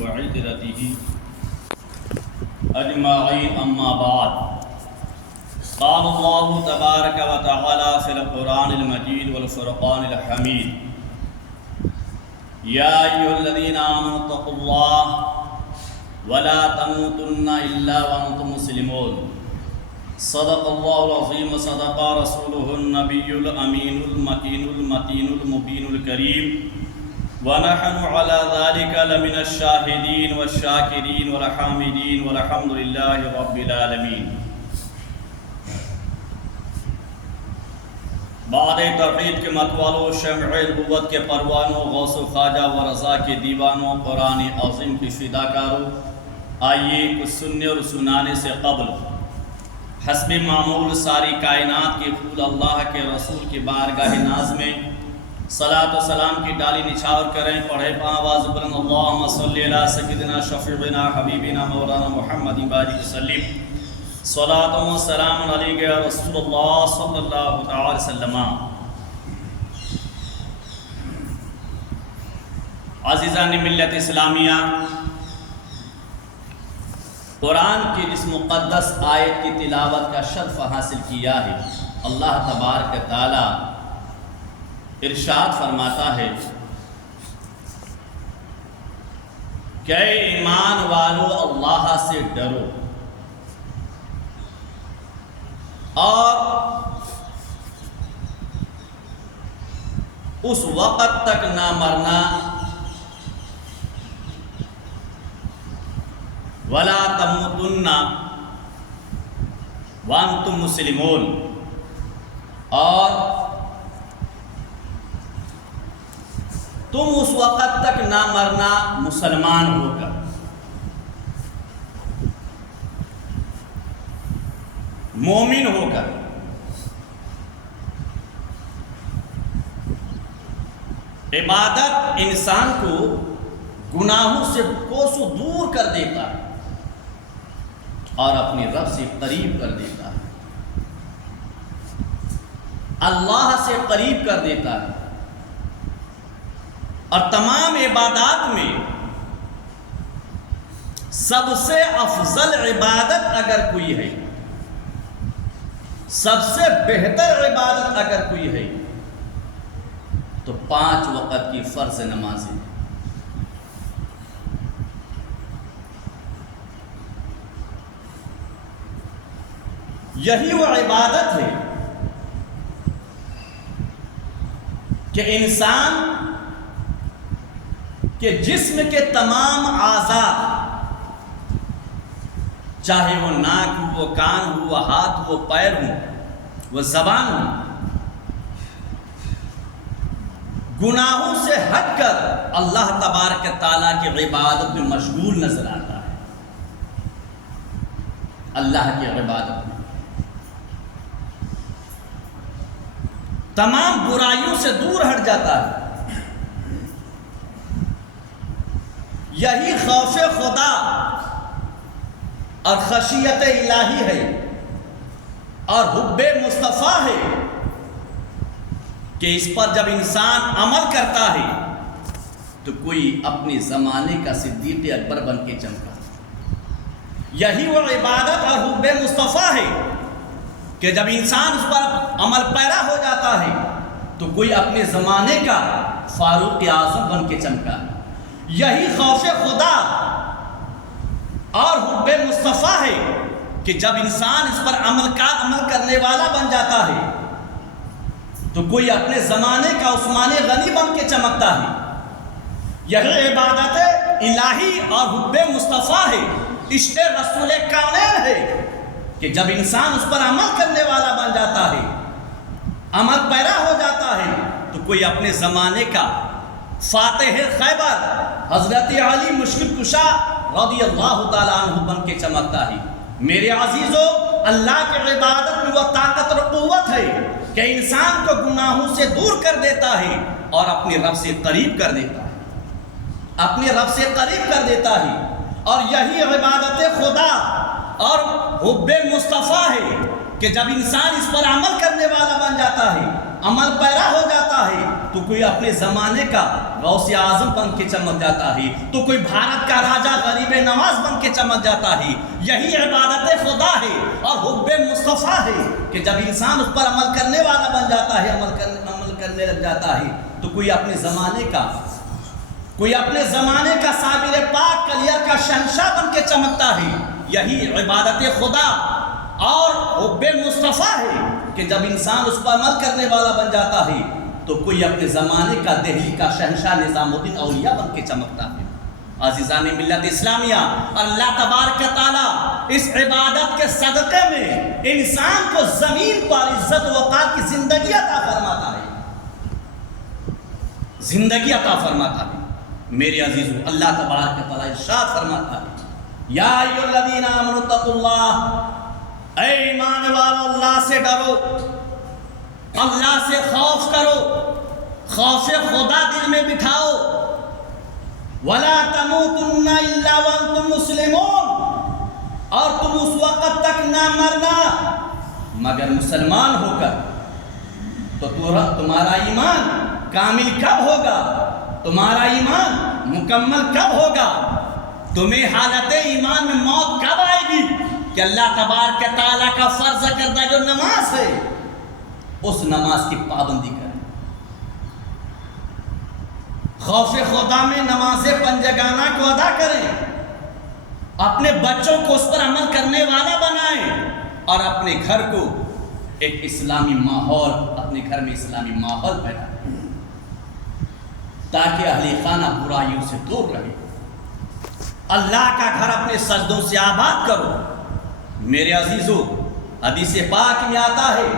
وعترته أجمعين أما بعد قال الله تبارك وتعالى في القرآن المجيد والفرقان الحميد يا أيها الذين آمنوا اتقوا الله ولا تموتن إلا وأنتم مسلمون صدق الله العظيم وصدق رسوله النبي الأمين المكين المتين المبين الكريم ونحن على ذلك لمن الشاهدين والشاكرين والحامدين والحمد لله رب العالمين. بعد توحید کے متوالوں، شمع نبوت کے پروانوں، غوث و خواجہ و رضا کے دیوانوں، قرآن عظیم کی فداکاروں، آئیے کچھ سننے اور سنانے سے قبل حسب معمول ساری کائنات کے پھول اللہ کے رسول کی بارگاہ ناز میں صلاۃ و سلام کی ڈالی نچھاور کریں. پڑھے آواز بلند اللہم صلی علی سیدنا شفیعنا حبیبنا مولانا محمد بارک وسلم. صلاۃ و سلام علیک یا رسول اللہ صلی اللہ تعالی وسلم. عزیزان ملت اسلامیہ، قرآن کی جس مقدس آیت کی تلاوت کا شرف حاصل کیا ہے، اللہ تبارک تعالی ارشاد فرماتا ہے کہ اے ایمان والو اللہ سے ڈرو اور اس وقت تک نہ مرنا وَلَا تَمُوتُنَّ وَأَنْتُمْ مُسْلِمُونَ، اور تم اس وقت تک نہ مرنا مسلمان ہو کر. مومن ہو کر. عبادت انسان کو گناہوں سے کوسوں دور کر دیتا ہے اور اپنے رب سے قریب کر دیتا ہے، اللہ سے قریب کر دیتا ہے. اور تمام عبادات میں سب سے افضل عبادت اگر کوئی ہے، سب سے بہتر عبادت اگر کوئی ہے تو 5 وقت کی فرض نمازیں. یہی وہ عبادت ہے کہ انسان کہ جسم کے تمام اعضاء، چاہے وہ ناک ہو، وہ کان ہو، وہ ہاتھ ہو، پیر ہو، وہ زبان ہو، گناہوں سے ہٹ کر اللہ تبارک تعالیٰ کی عبادت میں مشغول نظر آتا ہے. اللہ کی عبادت میں تمام برائیوں سے دور ہٹ جاتا ہے. یہی خوف خدا اور خشیت الہی ہے اور حب مصطفیٰ ہے کہ اس پر جب انسان عمل کرتا ہے تو کوئی اپنے زمانے کا صدیق اکبر بن کے چمکا. یہی وہ عبادت اور حب مصطفیٰ ہے کہ جب انسان اس پر عمل پیرا ہو جاتا ہے تو کوئی اپنے زمانے کا فاروق اعظم بن کے چمکا. یہی خوف خدا اور حب مصطفیٰ ہے کہ جب انسان اس پر عمل کرنے والا بن جاتا ہے تو کوئی اپنے زمانے کا عثمان غنی بن کے چمکتا ہے. یہی عبادت الہی اور حب مصطفیٰ ہے، عشق رسول کامل ہے کہ جب انسان اس پر عمل کرنے والا بن جاتا ہے، عمل پیرا ہو جاتا ہے تو کوئی اپنے زمانے کا فاتح خیبر حضرت علی مشکل کشا رضی اللہ تعالیٰ عنہ بن کے چمکتا ہے. میرے عزیزو، اللہ کی عبادت میں وہ طاقت اور قوت ہے کہ انسان کو گناہوں سے دور کر دیتا ہے اور اپنے رب سے قریب کر دیتا ہے، اپنے رب سے قریب کر دیتا ہے. اور یہی عبادت خدا اور حب مصطفیٰ ہے کہ جب انسان اس پر عمل کرنے والا بن جاتا ہے، عمل پیرا ہو جاتا ہے تو کوئی اپنے زمانے کا غوث اعظم بن کے چمک جاتا ہے، تو کوئی بھارت کا راجہ غریب نواز بن کے چمک جاتا ہے۔ یہی عبادت خدا ہے اور حب مصطفیٰ ہے کہ جب انسان اس پر عمل کرنے والا بن جاتا ہے، عمل کرنے لگ جاتا ہے، تو کوئی اپنے زمانے کا صابر پاک کلیئر کا شہنشاہ بن کے چمکتا ہے۔ یہی عبادت خدا اور حب مصطفیٰ ہے کہ جب انسان اس پر عمل کرنے والا بن جاتا ہے تو کوئی اپنے زمانے کا دہلی کا شہنشاہ نظام الدین اولیاء بن کے چمکتا ہے۔ عزیزان ملت اسلامیہ، اللہ تبارک تعالیٰ اس عبادت کے صدقے میں انسان کو زمین پر عزت و وقار کی زندگی عطا فرماتا ہے، زندگی عطا فرماتا ہے۔ میرے عزیزو، اللہ تبارک تعالیٰ ارشاد فرماتا ہے، یا ایھا الذین آمنوا اتقوا اللہ، اے ایمان والو اللہ سے ڈرو، اللہ سے خوف کرو، خوف خدا دل میں بٹھاؤ، وَلَا تَمُوتُنَّ إِلَّا وَأَنْتُمْ مُسْلِمُونَ، اور تم اس وقت تک نہ مرنا مگر مسلمان ہو کر۔ تو تمہارا ایمان کامل کب ہوگا؟ تمہارا ایمان مکمل کب ہوگا؟ تمہیں حالت ایمان میں موت کب آئے گی کہ اللہ تبارک تعالیٰ کا فرض کردہ جو نماز ہے اس نماز کی پابندی کریں۔ خوف خدا میں نماز پنجگانہ کو ادا کریں، اپنے بچوں کو اس پر عمل کرنے والا بنائیں، اور اپنے گھر کو ایک اسلامی ماحول، اپنے گھر میں اسلامی ماحول پیدا کریں تاکہ اہل خانہ برائیوں سے دور رہے۔ اللہ کا گھر اپنے سجدوں سے آباد کرو۔ میرے عزیزو، حدیث پاک میں آتا ہے،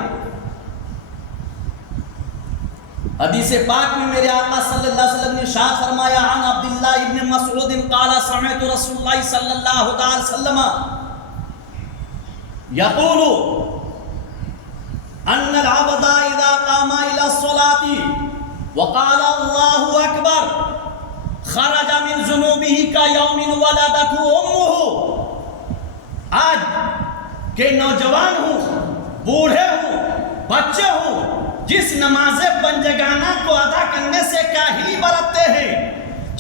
حدیث پاک میں میرے آقا صلی اللہ علیہ وسلم نے ارشاد فرمایا، عن عبداللہ ابن مسعود قال سمعت رسول اللہ صلی اللہ علیہ وسلم یقول ان العبد اذا قام الى الصلاة وقال اللہ اکبر خرج من ذنوبه كيوم ولدته امه۔ آج کے نوجوان ہوں، بوڑھے ہوں، بچے ہوں، جس نماز پنجگانہ کو ادا کرنے سے کاہلی برتتے ہیں،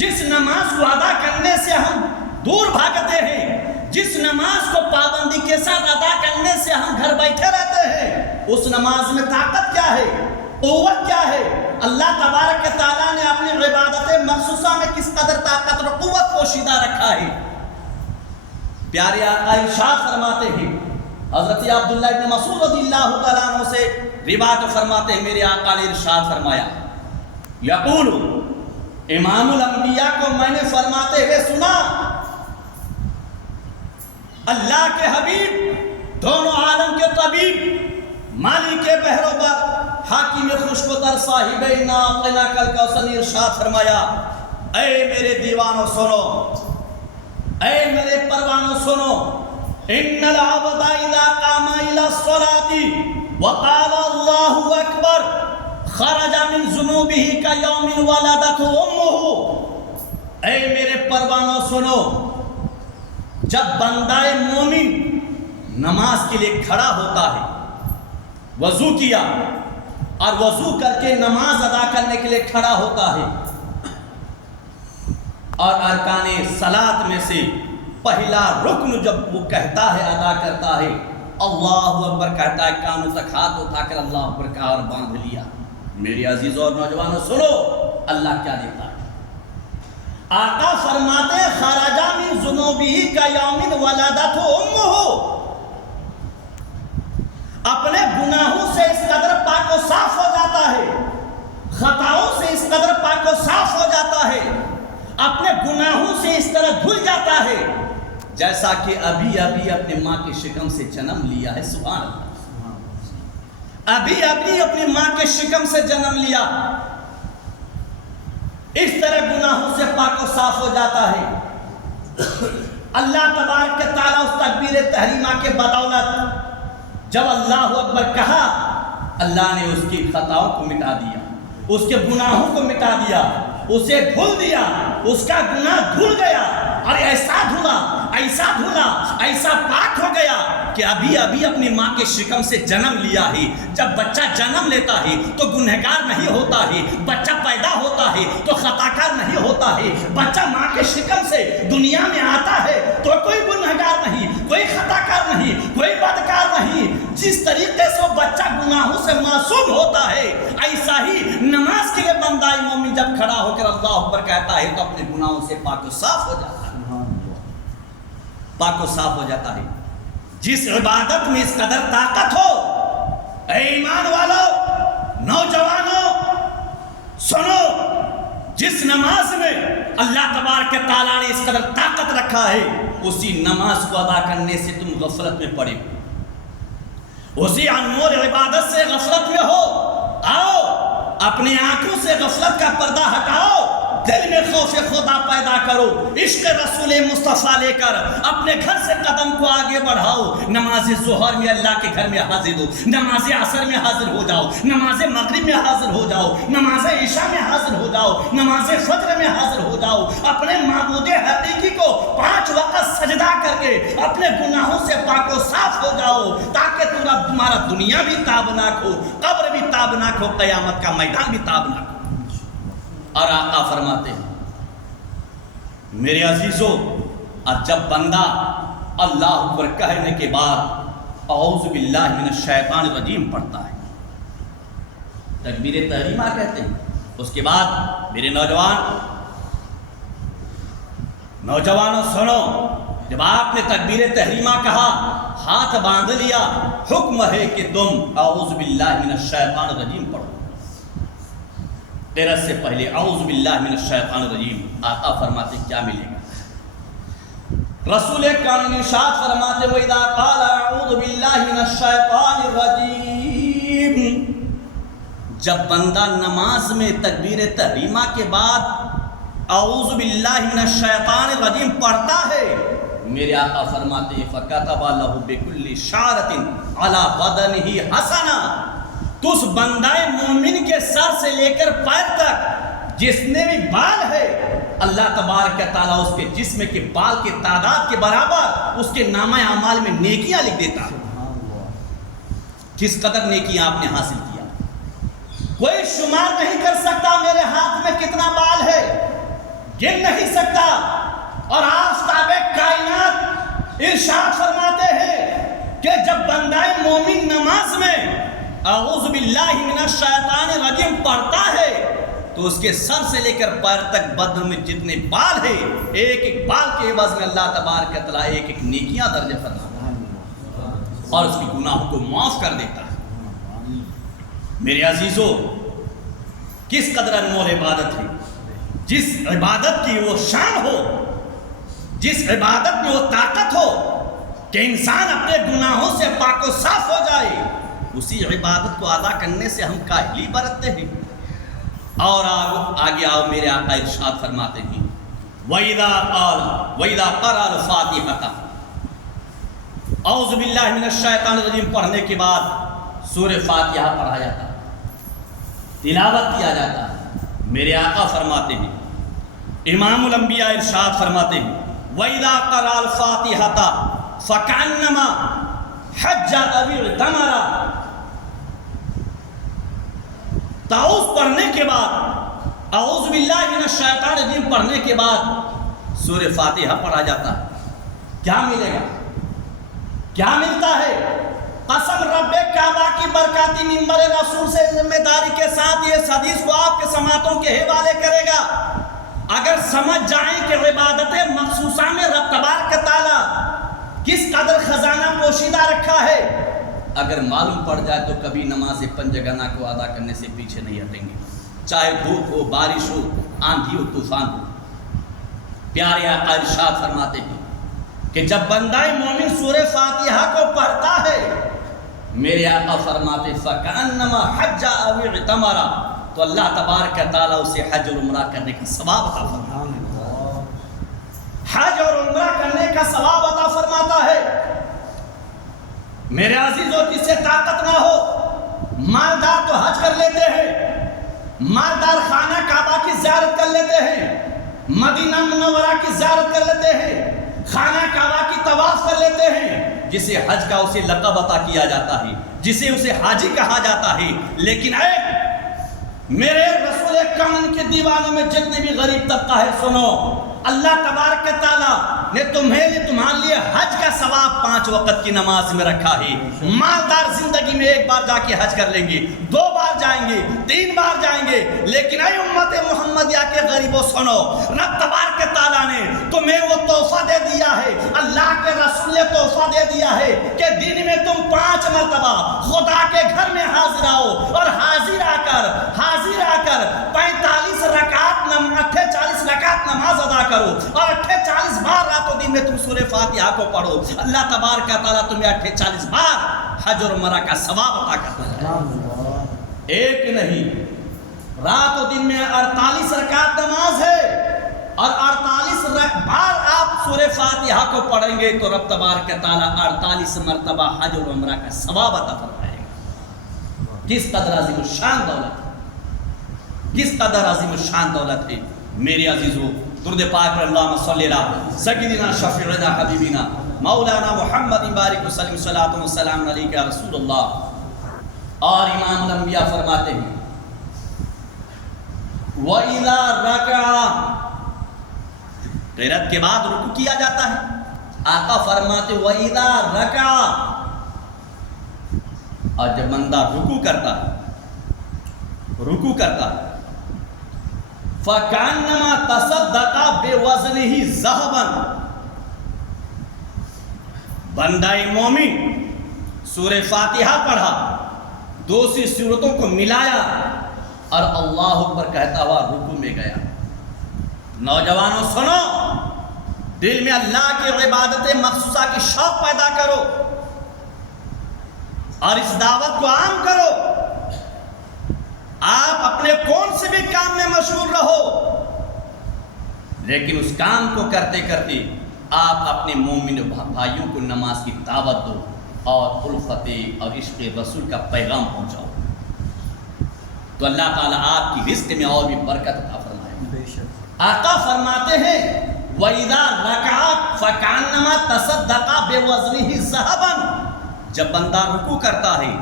جس نماز کو ادا کرنے سے ہم دور بھاگتے ہیں، جس نماز کو پابندی کے ساتھ ادا کرنے سے ہم گھر بیٹھے رہتے ہیں، اس نماز میں طاقت کیا ہے، قوت کیا ہے؟ اللہ تبارک تعالیٰ نے اپنی عبادت مخصوصہ میں کس قدر طاقت اور قوت پوشیدہ رکھا ہے۔ پیارے آقا ارشاد فرماتے ہیں، حضرت عبداللہ ابن مسعود رضی اللہ تعالیٰ عنہ سے روایت فرماتے ہیں، میرے آقا نے ارشاد فرمایا، یقول، امام الانبیاء کو میں نے فرماتے ہوئے سنا، اللہ کے حبیب، دونوں عالم کے طبیب، مالک بہروبر، حاکم خوشبودر، صاحب انا اعطیناک الکوثر نے ارشاد فرمایا، اے میرے دیوانوں سنو، اے میرے پروانوں سنو، ان العبد اذا قام الى الصلاة وقال اللہ اکبر خرج من ذنوبه كيوم ولدته امه۔ اے میرے پروانوں سنو، جب بندہ مومن نماز کے لیے کھڑا ہوتا ہے، وضو کیا اور وضو کر کے نماز ادا کرنے کے لیے کھڑا ہوتا ہے، اور ارکان صلاۃ میں سے پہلا رکن جب وہ کہتا ہے، ادا کرتا ہے، اللہ اکبر کہتا ہے، کانوں تک ہاتھ اٹھا کر اللہ اکبر کہا اور باندھ لیا۔ میری عزیزوں اور نوجوانوں سنو، اللہ کیا دیتا ہے؟ آقا فرماتے ہیں، خرج من ذنوبہ کیوم ولدتہ امہ، اپنے گناہوں سے اس قدر پاک و صاف ہو جاتا ہے، خطاؤں سے اس قدر پاک و صاف ہو جاتا ہے، اپنے گناہوں سے اس طرح دھل جاتا ہے جیسا کہ ابھی ابھی اپنے ماں کے شکم سے جنم لیا ہے۔ سبحان اللہ، ابھی ابھی اپنی ماں کے شکم سے جنم لیا، اس طرح گناہوں سے پاک و صاف ہو جاتا ہے۔ اللہ تبارک تعالیٰ اس تکبیر تحریمہ کے بدولت جب اللہ اکبر کہا، اللہ نے اس کی خطاؤں کو مٹا دیا، اس کے گناہوں کو مٹا دیا، اسے دھل دیا، اس کا گناہ دھل گیا، اور ایسا دھلا، ایسا دھلا، ایسا پاک ہو گیا کہ ابھی ابھی اپنی ماں کے شکم سے جنم لیا ہے. جب بچہ جنم لیتا ہے تو گنہگار نہیں ہوتا ہے، بچہ پیدا ہوتا ہے تو خطا کار نہیں ہوتا ہے. بچہ ماں کے شکم سے دنیا میں آتا ہے تو کوئی گنہگار نہیں، کوئی خطا کار نہیں، کوئی بدکار نہیں. جس طریقے سے وہ بچہ گناہوں سے معصوم ہوتا ہے، ایسا ہی نماز کے لیے بندہ مومن جب کھڑا ہو کر اللہ اکبر کہتا ہے تو اپنے گناہوں سے پاک و صاف ہو جاتا ہے، پاک و صاف ہو جاتا ہے. جس عبادت میں اس قدر طاقت ہو، اے ایمان والو، نوجوانوں سنو، جس نماز میں اللہ تبارک تعالیٰ نے اس قدر طاقت رکھا ہے، اسی نماز کو ادا کرنے سے تم غفلت میں پڑے ہو، اسی انمول عبادت سے غفلت میں ہو. آؤ اپنی آنکھوں سے غفلت کا پردہ ہٹاؤ، دل میں خوف خدا پیدا کرو، عشق رسول مصطفیٰ لے کر اپنے گھر سے قدم کو آگے بڑھاؤ. نماز ظہر میں اللہ کے گھر میں حاضر ہو، نماز عصر میں حاضر ہو جاؤ، نماز مغرب میں حاضر ہو جاؤ، نماز عشاء میں حاضر ہو جاؤ، نماز فجر میں حاضر ہو جاؤ. اپنے معبود حقیقی کو 5 وقت سجدہ کر کے اپنے گناہوں سے پاک و صاف ہو جاؤ، تاکہ تمہارا دنیا بھی تابناک ہو، قبر بھی تابناک ہو، قیامت کا میدان بھی تابناک ہو. اور آقا فرماتے ہیں میرے عزیزوں، اور جب بندہ اللہ اکبر کہنے کے بعد اعوذ باللہ من الشیطان الرجیم پڑھتا ہے، تکبیر تحریمہ کہتے ہیں، اس کے بعد میرے نوجوانوں سنو، جب آپ نے تکبیر تحریمہ کہا، ہاتھ باندھ لیا، حکم ہے کہ تم اعوذ باللہ من الشیطان الرجیم پڑھو. قرأت سے پہلے اعوذ باللہ من الشیطان الرجیم. آقا فرماتے کیا ملے گا؟ رسول کریم ارشاد فرماتے وَإِذَا قَالَ اعوذ باللہ من الشیطان الرجیم، جب بندہ نماز میں تکبیر تحریمہ کے بعد اعوذ باللہ من الشیطان الرجیم پڑھتا ہے، میرے آقا فرماتے ہیں فَكَتَبَ لَهُ بِكُلِّ شَعْرَةٍ عَلَى بَدَنِهِ حَسَنَةً، تو اس بندہ مومن کے سر سے لے کر پیر تک جتنے بھی بال ہے، اللہ تبارک تعالیٰ اس کے جسم کے بال کے تعداد کے برابر اس کے نامہ اعمال میں نیکیاں لکھ دیتا ہے. کس قدر نیکیاں آپ نے حاصل کیا، کوئی شمار نہیں کر سکتا. میرے ہاتھ میں کتنا بال ہے گن نہیں سکتا. اور آفتاب کائنات ارشاد فرماتے ہیں کہ جب بندہ مومن نماز میں اعوذ باللہ من الشیطان الرجیم پڑھتا ہے تو اس کے سر سے لے کر پیر تک بدن میں جتنے بال ہیں، ایک ایک بال کے عوض میں اللہ تبارک تعالیٰ ایک ایک نیکیاں درج فرماتا ہے اور اس کی گناہوں کو معاف کر دیتا ہے. میرے عزیزوں، کس قدر انمول عبادت ہے، جس عبادت کی وہ شان ہو، جس عبادت میں وہ طاقت ہو کہ انسان اپنے گناہوں سے پاک و صاف ہو جائے، اسی عبادت کو ادا کرنے سے ہم کاہلی برتتے ہیں. اور آگے آؤ، میرے آقا ارشاد فرماتے ہیں وَإِذَا قَرَأَ الْفَاتِحَةَ، اعوذ باللہ من الشیطان الرجیم پڑھنے کے بعد سورہ فاتحہ پڑھا جاتا ہے، تلاوت کیا جاتا ہے. میرے آقا فرماتے ہیں، امام الانبیاء ارشاد فرماتے ہیں وَإِذَا قَرَأَ الْفَاتِحَةَ فَكَأَنَّمَا حَجَّ أَوِ اعْتَمَرَ. تعوذ پڑھنے کے بعد، اعوذ باللہ من الشیطان الرجیم پڑھنے کے بعد سورہ فاتحہ پڑھا جاتا ہے. کیا ملے گا؟ کیا ملتا ہے؟ قسم رب کعبہ کی برکاتی منبر رسول سے ذمہ داری کے ساتھ یہ حدیث کو آپ کے سماعتوں کے حوالے کرے گا. اگر سمجھ جائیں کہ عبادت مخصوصہ میں رب تبارک تعالیٰ کس قدر خزانہ پوشیدہ رکھا ہے، اگر معلوم پڑ جائے تو کبھی نماز پنجگانہ کو ادا کرنے سے پیچھے نہیں ہٹیں گے، چاہے دھوپ ہو، بارش ہو، آندھی ہو، طوفان ہو. پیارے آقا ارشاد فرماتے ہیں کہ جب بندہ مومن سورہ فاتحہ کو پڑھتا ہے، میرے آقا فرماتے فَكَأَنَّمَا حَجَّ أَوِ اعْتَمَرَ، تو اللہ تبارک تعالیٰ اسے حج اور عمرہ کرنے کا ثواب عطا فرماتا ہے. حج اور عمرہ کرنے کا ثواب عطا فرماتا ہے. میرے عزیزوں، جسے طاقت نہ ہو، مالدار تو حج کر لیتے ہیں، مالدار خانہ کعبہ کی زیارت کر لیتے ہیں، مدینہ منورہ کی زیارت کر لیتے ہیں، خانہ کعبہ کی طواف کر لیتے ہیں، جسے حج کا اسے لقب عطا کیا جاتا ہے، جسے اسے حاجی کہا جاتا ہے۔ لیکن اے میرے رسول کون کے دیوانوں میں جتنے بھی غریب طبقہ ہے، سنو، اللہ تبارک تعالیٰ نے تمہارے لیے حج کا ثواب 5 وقت کی نماز میں رکھا ہے۔ مالدار زندگی میں 1 بار جا کے حج کر لیں گے، 2 بار جائیں گے، 3 بار جائیں گے، لیکن اے امت محمدیہ کے غریبوں سنو، رب تبارک تعالیٰ نے تمہیں وہ تحفہ دے دیا ہے، اللہ کے رسول نے تحفہ دے دیا ہے کہ دن میں تم 5 مرتبہ خدا کے گھر میں حاضر آؤ، اور حاضر آ کر 45 رکعات 40 رکعات نماز ادا کرو، اور 40 بار رات و دن میں تم سورہ فاتحہ کو پڑھو۔ اللہ تبارک تعالیٰ تمہیں 40 بار حج اور عمرہ کا ثواب عطا کرتا ہے۔ ایک نہیں، رات و دن میں 48 رکعت نماز ہے، اور 48 بار آپ سورہ فاتحہ کو پڑھیں گے تو رب تبارک تعالیٰ 48 مرتبہ حج اور عمرہ کا ثواب عطا فرمائے گا۔ کس قدر عظیم الشان دولت ہے، کس قدر عظیم الشان دولت ہے میرے عزیزو۔ درود پاک پر اللہم صلی اللہ سیدنا شفیعنا حبیبنا مولانا محمد بارک وسلم صلاۃ و سلام علیک یا رسول اللہ۔ اور امام الانبیاء فرماتے ہیں وَإِذَا رَكَعَ، قرات کے بعد رکوع کیا جاتا ہے، آقا فرماتے وَإِذَا رَكَعَ، اور جب بندہ رکوع کرتا ہے فَكَأَنَّمَا تَصَدَّقَ بِوَزْنِهِ ذَهَبًا، بندہ مومن سورہ فاتحہ پڑھا، دوسری سورتوں کو ملایا اور اللہ اکبر کہتا ہوا رکوع میں گیا۔ نوجوانوں سنو، دل میں اللہ کی عبادت مخصوصہ کی شوق پیدا کرو، اور اس دعوت کو عام کرو۔ آپ اپنے کون سے بھی کام میں مشغول رہو، لیکن اس کام کو کرتے کرتے آپ اپنے مومن بھائیوں کو نماز کی دعوت دو، اور الفت اور عشق رسول کا پیغام پہنچاؤ، تو اللہ تعالیٰ آپ کی رزق میں اور بھی برکت عطا فرمائے۔ آقا فرماتے ہیں وَإِذَا رَكَعَ فَكَأَنَّمَا تَصَدَّقَ بِوَزْنِهِ ذَهَبًا، جب بندہ رکوع کرتا ہے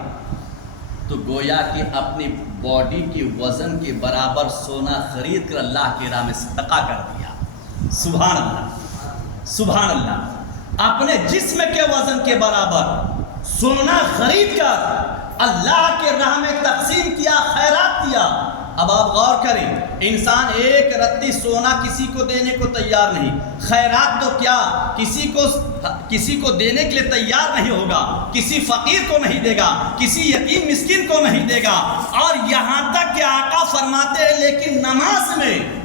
تو گویا کہ اپنی باڈی کے وزن کے برابر سونا خرید کر اللہ کی راہ میں صدقہ کر دیا۔ سبحان اللہ، سبحان اللہ، اپنے جسم کے وزن کے برابر سونا خرید کر اللہ کے راہ میں تقسیم کیا، خیرات کیا۔ اب آپ غور کریں، انسان 1 رتی سونا کسی کو دینے کو تیار نہیں، خیرات تو کیا کسی کو دینے کے لیے تیار نہیں ہوگا، کسی فقیر کو نہیں دے گا، کسی یتیم مسکین کو نہیں دے گا، اور یہاں تک کہ آقا فرماتے ہیں لیکن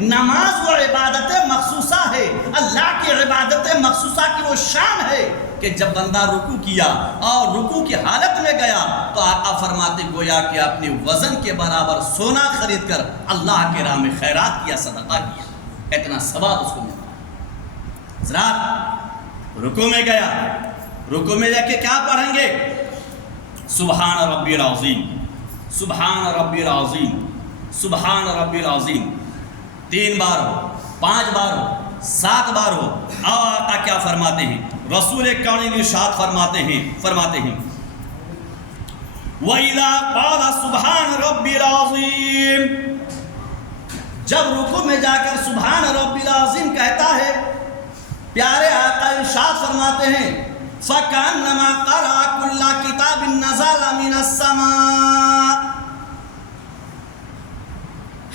نماز وہ عبادت مخصوصہ ہے، اللہ کی عبادت مخصوصہ کی وہ شان ہے کہ جب بندہ رکوع کیا اور رکوع کی حالت میں گیا تو آقا فرماتے گویا کہ اپنے وزن کے برابر سونا خرید کر اللہ کے راہ میں خیرات کیا، صدقہ کیا، اتنا ثواب اس کو ملتا ہے۔ حضرات، رکوع میں گیا، رکوع میں جا کے کیا پڑھیں گے؟ سبحان ربی العظیم، سبحان ربی العظیم، سبحان ربی العظیم، 3 بار ہو، 5 بار ہو، 7 بار ہو۔ اور آقا کیا فرماتے ہیں؟ رسول کون ارشاد فرماتے ہیں وَإِذَا قَالَ سُبْحَانَ رَبِّ الْعَظِيمِ، جب رکوع میں جا کر سبحان ربی العظیم کہتا ہے، پیارے آقا ارشاد فرماتے ہیں فَكَأَنَّمَا قَرَأَ كُلَّ كِتَابٍ نَزَلَ مِنَ السَّمَاءِ،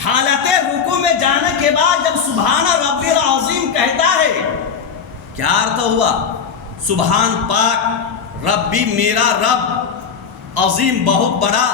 حالت رکوع میں جانے کے بعد جب سبحان ربی العظیم کہتا ہے، کیا ارتھ ہوا؟ سبحان پاک، ربی میرا رب، عظیم بہت بڑا،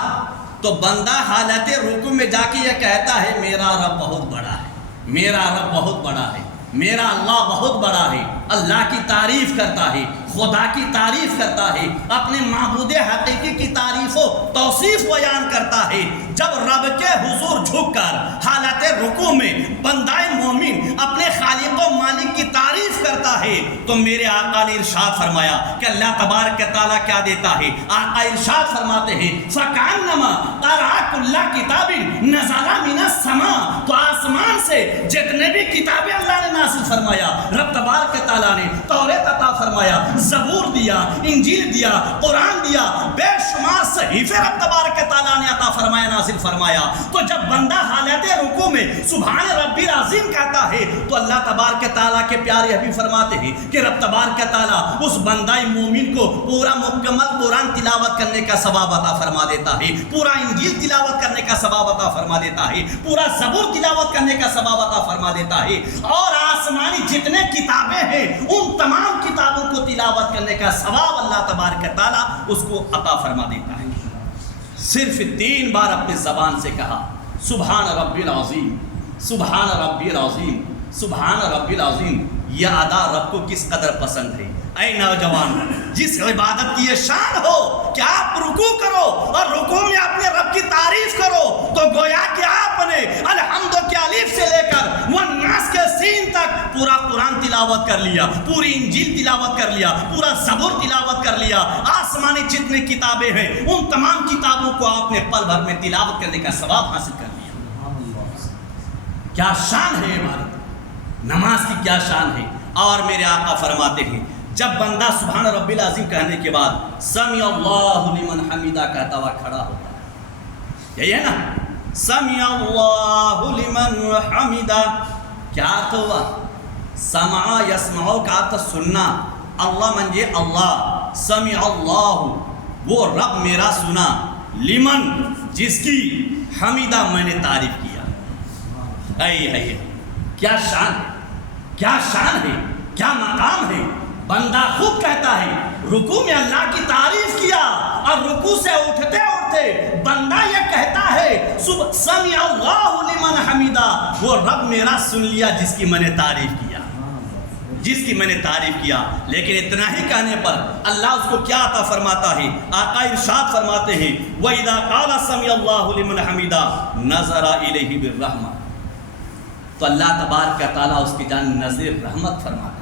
تو بندہ حالت رکوع میں جا کے یہ کہتا ہے میرا رب بہت بڑا ہے، میرا رب بہت بڑا ہے، میرا اللہ بہت بڑا ہے، اللہ کی تعریف کرتا ہے، خدا کی تعریف کرتا ہے، اپنے معبود حقیقی کی تعریف و توصیف بیان کرتا ہے۔ جب رب کے حضور جھک کر حالت رکوع میں بندہ مومن اپنے خالق و مالک کی تعریف کرتا ہے ہے تو میرے آقا نے ارشاد فرمایا کہ اللہ تبارک تعالیٰ کیا دیتا ہے. آقا ارشاد فرماتے ہیں فَكَأَنَّمَا قَرَأَ كُلَّ كِتَابٍ نَزَلَ مِنَ السَّمَاءِ, تو آسمان سے جتنے بھی کتابیں اللہ نے نازل فرمایا, رب تبارک تعالیٰ نے توریت عطا فرمایا, زبور دیا, انجیل دیا, قرآن دیا, بے شمار صحیفے رب تبارک تعالیٰ نے عطا فرمایا, نازل فرمایا. تو جب بندہ حالت رکوع میں سبحان ربی العظیم کہتا ہے تو اللہ تبارک تعالیٰ کے پیارے حبیب فرماتے ہیں کہ رب تبارک تعالیٰ اس بندہ مومن کو پورا مکمل قرآن تلاوت کرنے کا ثواب عطا فرما دیتا ہے, پورا انجیل تلاوت کرنے کا ثواب عطا فرما دیتا ہے, پورا زبور تلاوت کرنے کا ثواب عطا فرما دیتا ہے, اور آسمانی جتنے کتابیں ہیں ان تمام کتابوں کو تلاوت کرنے کا ثواب اللہ تبارک تعالیٰ اس کو عطا فرما دیتا ہے. صرف 3 بار اپنے زبان سے کہا سبحان ربی العظیم, سبحان ربی العظیم, سبحان ربی العظیم. یہ ادا رب کو کس قدر پسند ہے. اے نوجوان, جس عبادت کی یہ شان ہو کہ آپ رکوع کرو اور رکوع میں اپنے رب کی تعریف کرو, تو گویا کہ آپ نے الحمد کے الف سے لے کر والناس کے سین تک پورا قرآن تلاوت کر لیا, پوری انجیل تلاوت کر لیا, پورا زبور تلاوت کر لیا. آسمانی جتنے کتابیں ہیں ان تمام کتابوں کو آپ نے پل بھر میں تلاوت کرنے کا ثواب حاصل کر لیا. کیا شان ہے عبادت, نماز کی کیا شان ہے. اور میرے آقا فرماتے ہیں جب بندہ سبحان ربی العظیم کہنے کے بعد سمیع اللہ لمن حمیدہ کہتا ہوا کھڑا ہوتا ہے, یہی ہے نا, سمیع اللہ لمن حمیدہ. کیا تو ہوا, سمع یسمعو کا تو سننا, اللہ منجے اللہ, سمیع اللہ وہ رب میرا سنا, لمن جس کی حمیدہ میں نے تعریف کیا. اے کیا شان ہے, کیا شان ہے, کیا مقام ہے. بندہ خود کہتا ہے رکوع میں اللہ کی تعریف کیا, اور رکوع سے اٹھتے اٹھتے بندہ یہ کہتا ہے سمیع اللہ لمن حمیدہ, وہ رب میرا سن لیا جس کی میں نے تعریف کیا, جس کی میں نے تعریف کیا. لیکن اتنا ہی کہنے پر اللہ اس کو کیا عطا فرماتا ہے. آقا ارشاد فرماتے ہیں وَإِذَا قَالَ سَمِعَ اللَّهُ لِمَنْ حَمِدَهُ نَظَرَ إِلَيْهِ بِالرَّحْمَةِ, تو اللہ تبارک تعالیٰ اس کی جانب نظر رحمت فرماتا ہے.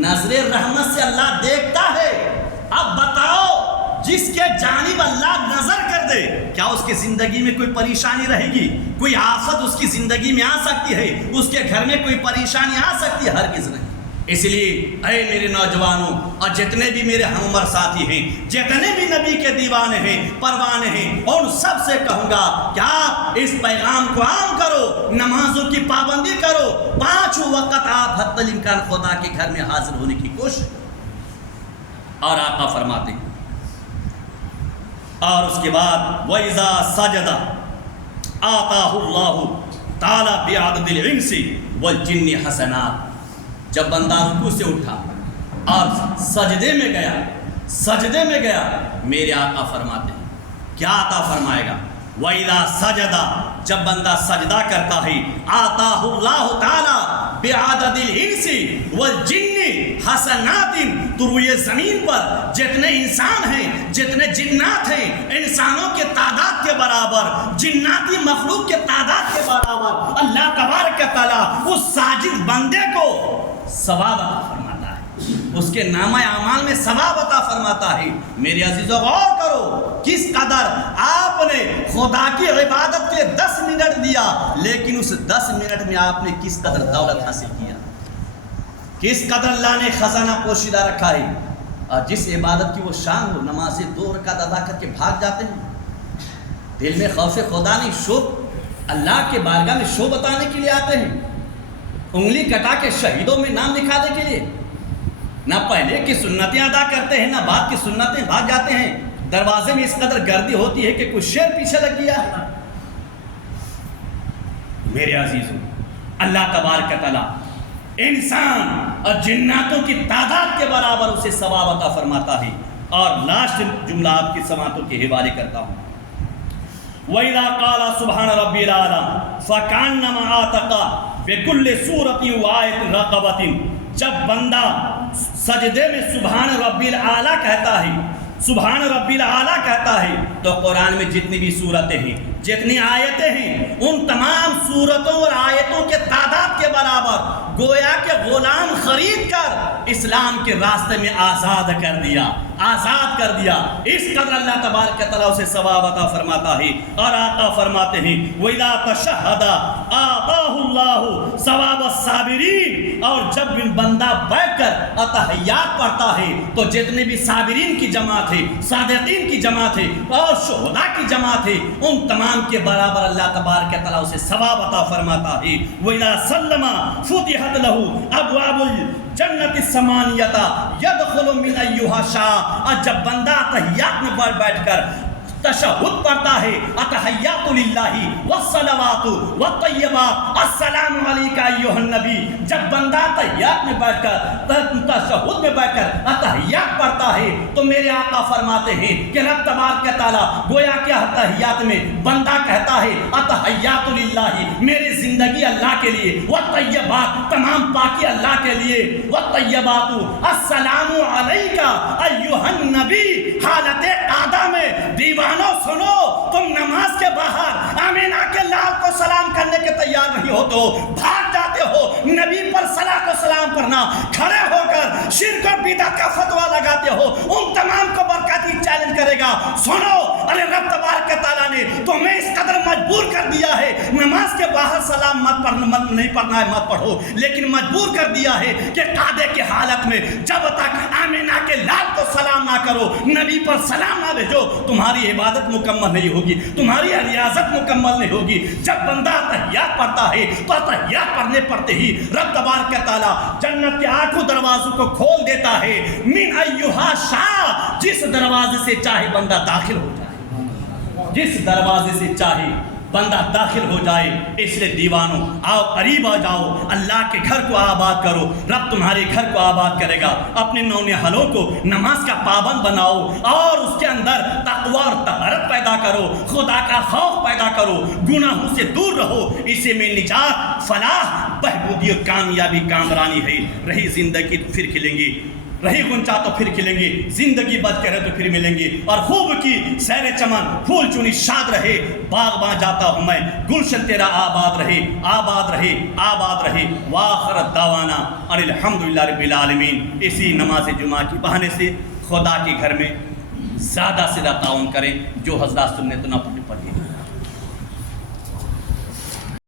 نظر رحمت سے اللہ دیکھتا ہے. اب بتاؤ, جس کے جانب اللہ نظر کر دے کیا اس کی زندگی میں کوئی پریشانی رہے گی, کوئی آفت اس کی زندگی میں آ سکتی ہے, اس کے گھر میں کوئی پریشانی آ سکتی ہے؟ ہرگز نہیں. اس لیے اے میرے نوجوانوں اور جتنے بھی میرے ہم عمر ساتھی ہیں, جتنے بھی نبی کے دیوانے ہیں, پروانے ہیں, اور سب سے کہوں گا کہ آپ اس پیغام کو عام کرو, نمازوں کی پابندی کرو, 5 وقت آپ حتی الامکان خدا کے گھر میں حاضر ہونے کی کوشش. اور آقا فرماتے ہیں اور اس کے بعد وَإِذَا سَجَدَ آتَاهُ اللَّهُ تَعَالَى بِعَدَدِ الْإِنسِ وَالْجِنِّ حَسَنَاتٍ. جب بندہ رکوع سے اٹھا اور سجدے میں گیا, میرے آقا فرماتے ہیں کیا عطا فرمائے گا. وَإِذَا سَجَدَ, جب بندہ سجدہ کرتا ہے, آتَاهُ اللَّهُ تَعَالَى بِعَدَدِ الْإِنسِ وَالْجِنِّ حَسَنَاتٍ. تو روئے زمین پر جتنے انسان ہیں, جتنے جنات ہیں, انسانوں کے تعداد کے برابر, جناتی مخلوق کے تعداد کے برابر اللہ تبارک تعالیٰ اس ساجد بندے کو ثواب عطا فرماتا ہے, اس کے نامہ اعمال میں ثواب عطا فرماتا ہے. میرے عزیزو غور کرو کس قدر آپ نے خدا کی عبادت کے 10 منٹ دیا, لیکن اس 10 منٹ میں آپ نے کس قدر دولت حاصل کیا, کس قدر اللہ نے خزانہ پوشیدہ رکھا ہے. اور جس عبادت کی وہ شان ہو, نماز 2 رکعت ادا کر کے بھاگ جاتے ہیں, دل میں خوف خدا نہیں, شوق اللہ کے بارگاہ میں شو بتانے کے لیے آتے ہیں, انگلی کٹا کے شہیدوں میں نام لکھانے کے لیے, نہ پہلے کی سنتیں ادا کرتے ہیں نہ بعد کی سنتیں, بھاگ جاتے ہیں. دروازے میں اس قدر گردی ہوتی ہے کہ کوئی شیر پیچھے لگ گیا. میرے عزیزوں, اللہ تبارک تعالیٰ انسان اور جناتوں کی تعداد کے برابر اسے ثواب عطا فرماتا ہے. اور لاسٹ جملہ آپ کی سماعتوں کے حوالے کرتا ہوں. وَإِذَا قَالَ سُبْحَانَ رَبِّ الْأَعْلَىٰ فَكَأَنَّمَا أَعْتَقَ بِكُلِّ سُورَةٍ وَآيَةٍ رَقَبَةٍ. جب بندہ سجدے میں سبحان ربی العالیٰ کہتا ہے, سبحان ربی العالیٰ کہتا ہے, تو قرآن میں جتنی بھی صورتیں ہیں، جتنی آیتیں ہیں، ان تمام صورتوں اور آیتوں کے تعداد کے برابر گویا کہ غلام خرید کر اسلام کے راستے میں آزاد کر دیا، آزاد کر دیا۔ اس قدر اللہ تبارک و تعالیٰ اسے ثواب عطا فرماتا ہے، اور آقا فرماتے ہیں وَإِذَا تَشَهَّدَ آتَاهُ اللَّهُ ثواب الصابرین، اور جب بندہ بیٹھ کر اتحیات پڑھتا ہے تو جتنے بھی صابرین کی جماعت ہے، صادقین کی جماعت ہے اور شہداء کی جماعت ہے، ان تمام کے برابر اللہ تبارک و تعالیٰ اسے ثواب عطا فرماتا ہے۔ وَإِذَا سَلَّمَ فُتِحَتْ لَهُ أَبْوَابُ الْجَنَّةِ الثَّمَانِيَةَ يَدْخُلُ مِنْ أَيُّهَا شَاءَ، اور جب بندہ اتحیات میں بیٹھ کر تشہد پڑھتا ہے، اتحیات للہ والصلوات والطیبات السلام علیکہ ایھا النبی، جب بندہ اتحیات میں بیٹھ کر تشہد میں بیٹھ کر اتحیات پڑھتا ہے تو میرے آقا فرماتے ہیں کہ رب تبارک و تعالیٰ گویا کہ اتحیات میں بندہ کہتا ہے اتحیات للہ، میری زندگی اللہ کے لیے، والطیبات تمام پاکی اللہ کے لیے، والطیبات السلام علیکہ ایھا النبی، حالت قعدہ میں دیوان سنو، تم نماز کے باہر آمینہ کے لال کو سلام کرنے کے تیار نہیں ہو تو بھاگ جاتے ہو نبی پر صلاۃ و سلام پڑھنا، کھڑے ہو کر شرک اور بدعت کا فتویٰ لگاتے ہو، ان تمام کو برکاتی چیلنج کرے گا۔ سنو، ارے رب تبارک و تعالیٰ نے تمہیں اس قدر مجبور کر دیا ہے، نماز کے باہر سلام مت پڑھنا، نہیں پڑھنا ہے مت پڑھو، لیکن مجبور کر دیا ہے کہ قعدے کی حالت میں جب تک آمینہ کے لال کو سلام نہ کرو، نبی پر سلام نہ بھیجو، تمہاری عبادت مکمل نہیں ہوگی، تمہاری ریاضت مکمل نہیں ہوگی۔ جب بندہ اتحیات پڑھتا ہے تو اتحیات پڑھنے پڑھتے ہی رب تبارک و تعالیٰ جنت کے 8 دروازوں کو کھول دیتا ہے، من ایھا شاء، جس دروازے سے چاہے بندہ داخل ہو جائے، جس دروازے سے چاہے بندہ داخل ہو جائے۔ اس لیے دیوانوں آؤ قریب آ جاؤ، اللہ کے گھر کو آباد کرو، رب تمہارے گھر کو آباد کرے گا۔ اپنے نونہالوں کو نماز کا پابند بناؤ اور اس کے اندر تقوی اور طہارت پیدا کرو، خدا کا خوف پیدا کرو، گناہوں سے دور رہو، اسی میں نجات، فلاح، بہبودی اور کامیابی کامرانی ہے۔ رہی زندگی تو پھر کھلیں گی، رہی گنچا تو پھر کھلیں گے، زندگی بچ کے رہے تو پھر ملیں گے، اور خوب کی سیر چمن پھول چنی شاد رہے، باغباں جاتا ہوں میں، گلشن تیرا آباد رہے، آباد رہے، آباد رہے۔ وآخر دعوانا ان الحمدللہ رب العالمین۔ اسی نماز جمعہ کی بہانے سے خدا کے گھر میں زیادہ سے زیادہ تعاون کریں، جو حضرات سنت نہ پڑھے